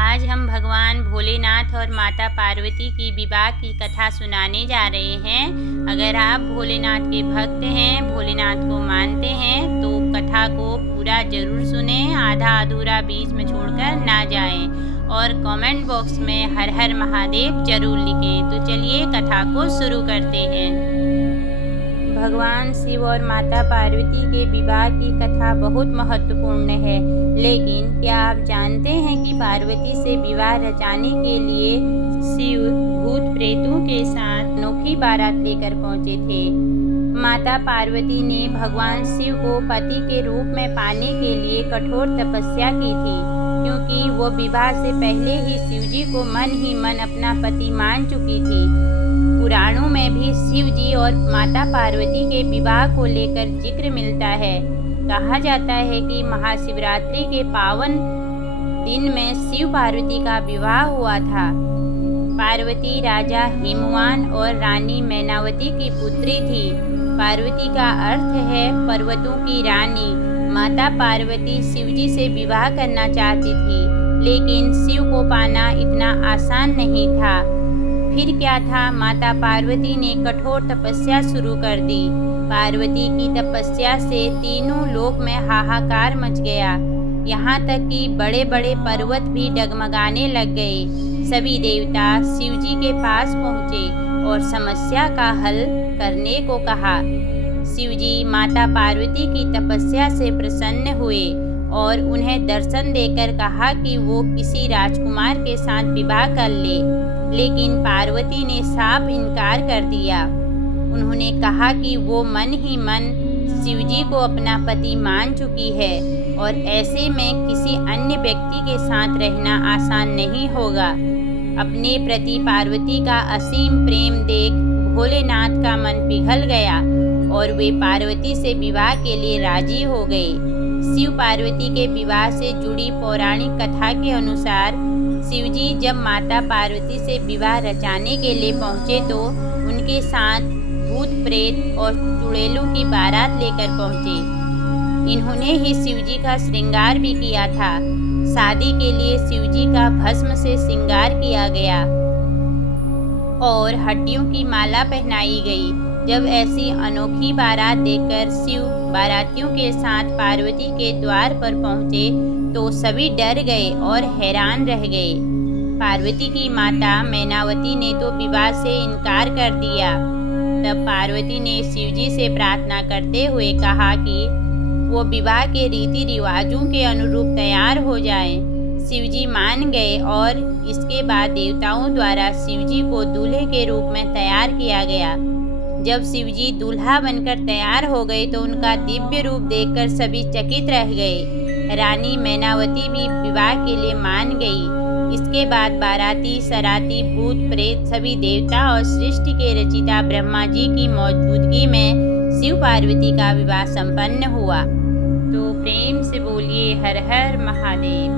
आज हम भगवान भोलेनाथ और माता पार्वती की विवाह की कथा सुनाने जा रहे हैं। अगर आप भोलेनाथ के भक्त हैं, भोलेनाथ को मानते हैं तो कथा को पूरा जरूर सुने, आधा अधूरा बीच में छोड़कर ना जाएं और कमेंट बॉक्स में हर हर महादेव जरूर लिखें। तो चलिए कथा को शुरू करते हैं। भगवान शिव और माता पार्वती के विवाह की कथा बहुत महत्वपूर्ण है, लेकिन क्या आप जानते हैं कि पार्वती से विवाह रचाने के लिए शिव भूत प्रेतों के साथ अनोखी बारात लेकर पहुंचे थे। माता पार्वती ने भगवान शिव को पति के रूप में पाने के लिए कठोर तपस्या की थी, क्योंकि वो विवाह से पहले ही शिवजी को मन ही मन अपना पति मान चुकी थी। पुराणों में भी शिव जी और माता पार्वती के विवाह को लेकर जिक्र मिलता है। कहा जाता है कि महाशिवरात्रि के पावन दिन में शिव पार्वती का विवाह हुआ था। पार्वती राजा हिमवान और रानी मैनावती की पुत्री थी। पार्वती का अर्थ है पर्वतों की रानी। माता पार्वती शिवजी से विवाह करना चाहती थी, लेकिन शिव को पाना इतना आसान नहीं था। फिर क्या था, माता पार्वती ने कठोर तपस्या शुरू कर दी। पार्वती की तपस्या से तीनों लोक में हाहाकार मच गया, यहाँ तक कि बड़े बड़े पर्वत भी डगमगाने लग गए। सभी देवता शिवजी के पास पहुँचे और समस्या का हल करने को कहा। शिवजी माता पार्वती की तपस्या से प्रसन्न हुए और उन्हें दर्शन देकर कहा कि वो किसी राजकुमार के साथ विवाह कर ले, लेकिन पार्वती ने साफ इनकार कर दिया। उन्होंने कहा कि वो मन ही मन शिवजी को अपना पति मान चुकी है और ऐसे में किसी अन्य व्यक्ति के साथ रहना आसान नहीं होगा। अपने प्रति पार्वती का असीम प्रेम देख भोलेनाथ का मन पिघल गया और वे पार्वती से विवाह के लिए राजी हो गए। शिव पार्वती के विवाह से जुड़ी पौराणिक कथा के अनुसार शिवजी जब माता पार्वती से विवाह रचाने के लिए पहुँचे तो उनके साथ भूत प्रेत और चुड़ैलों की बारात लेकर पहुँचे। इन्होंने ही शिवजी का श्रृंगार भी किया था। शादी के लिए शिवजी का भस्म से श्रृंगार किया गया और हड्डियों की माला पहनाई गई। जब ऐसी अनोखी बारात देखकर शिव बारातियों के साथ पार्वती के द्वार पर पहुँचे तो सभी डर गए और हैरान रह गए। पार्वती की माता मैनावती ने तो विवाह से इनकार कर दिया। तब पार्वती ने शिवजी से प्रार्थना करते हुए कहा कि वो विवाह के रीति रिवाजों के अनुरूप तैयार हो जाएं। शिवजी मान गए और इसके बाद देवताओं द्वारा शिवजी को दूल्हे के रूप में तैयार किया गया। जब शिवजी दूल्हा बनकर तैयार हो गए तो उनका दिव्य रूप देखकर सभी चकित रह गए। रानी मैनावती भी विवाह के लिए मान गई। इसके बाद बाराती सराती भूत प्रेत सभी देवता और सृष्टि के रचिता ब्रह्मा जी की मौजूदगी में शिव पार्वती का विवाह संपन्न हुआ। तो प्रेम से बोलिए हर हर महादेव।